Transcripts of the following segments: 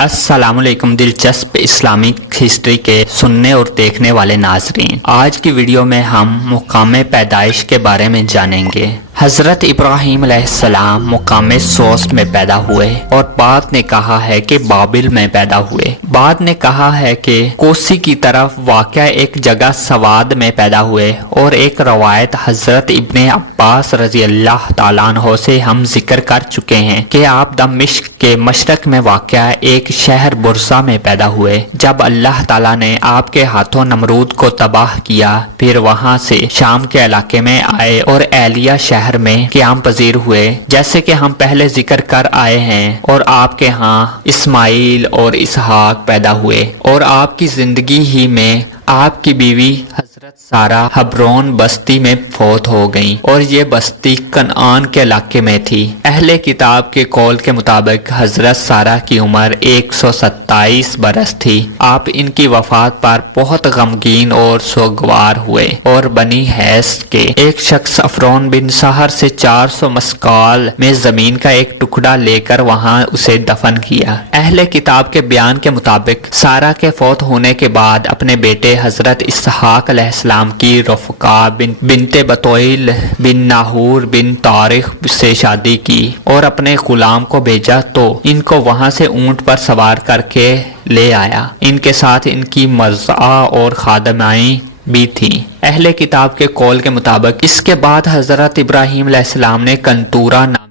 السلام علیکم دلچسپ اسلامک ہسٹری کے سننے اور دیکھنے والے ناظرین، آج کی ویڈیو میں ہم مقام پیدائش کے بارے میں جانیں گے۔ حضرت ابراہیم علیہ السلام مقام سوست میں پیدا ہوئے اور بعد نے کہا ہے کہ بابل میں پیدا ہوئے۔ بعد نے کہا ہے کہ کوسی کی طرف واقع ایک جگہ سواد میں پیدا ہوئے، اور ایک روایت حضرت ابن عباس رضی اللہ تعالیٰ عنہ سے ہم ذکر کر چکے ہیں کہ آپ دمشق کے مشرق میں واقع ایک شہر برزہ میں پیدا ہوئے۔ جب اللہ تعالیٰ نے آپ کے ہاتھوں نمرود کو تباہ کیا، پھر وہاں سے شام کے علاقے میں آئے اور ایلیہ شہر میں قیام پذیر ہوئے، جیسے کہ ہم پہلے ذکر کر آئے ہیں، اور آپ کے ہاں اسماعیل اور اسحاق پیدا ہوئے، اور آپ کی زندگی ہی میں آپ کی بیوی حضرت سارہ حبرون بستی میں فوت ہو گئیں، اور یہ بستی کنعان کے علاقے میں تھی۔ اہل کتاب کے قول کے مطابق حضرت سارہ کی عمر 127 برس تھی۔ آپ ان کی وفات پر بہت غمگین اور سوگوار ہوئے، اور بنی حیث کے ایک شخص عفرون بن سہر سے 400 مسکال میں زمین کا ایک ٹکڑا لے کر وہاں اسے دفن کیا۔ اہل کتاب کے بیان کے مطابق سارہ کے فوت ہونے کے بعد اپنے بیٹے حضرت اسحاق علیہ السلام کی رفقا بنت بطویل بن ناہور بن طارق سے شادی کی اور اپنے غلام کو بھیجا، تو ان کو وہاں سے اونٹ پر سوار کر کے لے آیا۔ ان کے ساتھ ان کی مرضعہ اور خادمائیں بھی تھیں۔ اہل کتاب کے قول کے مطابق اس کے بعد حضرت ابراہیم علیہ السلام نے کنتورہ نامی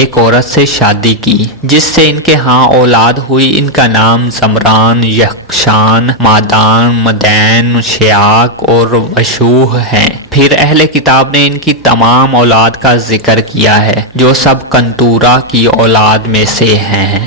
ایک عورت سے شادی کی، جس سے ان کے ہاں اولاد ہوئی۔ ان کا نام زمران، یکشان، مادان، مدین، شیاک اور وشوہ ہیں۔ پھر اہل کتاب نے ان کی تمام اولاد کا ذکر کیا ہے، جو سب کنتورہ کی اولاد میں سے ہیں۔